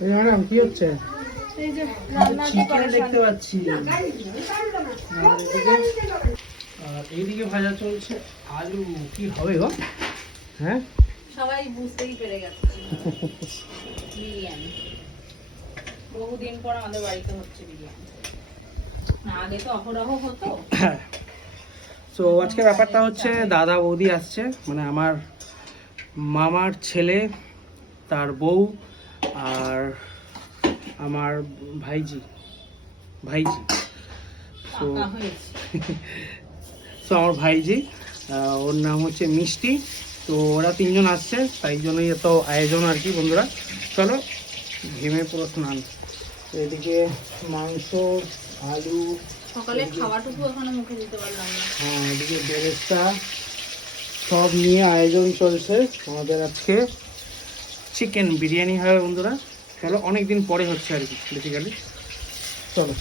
Madam কি হচ্ছে? এই যে রান্নার চিকেন preparation। দেখতে পাচ্ছি। আর এইদিকে ভাজা চলছে আলু। কি হবে গো? হ্যাঁ, সবাই বুঝতেই পেরে গেছে বিরিয়ানি। বহুদিন পর আমাদের বাড়িতে হচ্ছে বিরিয়ানি। না, আগে তো অহরহ হতো। তো আজকে ব্যাপারটা হচ্ছে দাদা বৌদি আসছে, মানে আমার মামার ছেলে, তার বউ, আর আমার ভাইজি ভাইজি তো পাকা হয়েছে। তো আমার ভাইজি, ওর নাম হচ্ছে মিষ্টি। তো ওরা তিনজন আসছে, তাই জন্যই এত আয়োজন আর কি বন্ধুরা। চলো ঘেমে পুরো স্নান। তো এদিকে মাংস, আলু, সকালে খাওয়াটুকু এখনো মুখে দিতে পারলাম না। হ্যাঁ এদিকে বেরেস্তা, সব নিয়ে আয়োজন চলছে। আমাদের আজকে চিকেন বিরিয়ানি হবে বন্ধুরা। চলো, অনেকদিন পরে হচ্ছে আর কি বেসিক্যালি। চলো।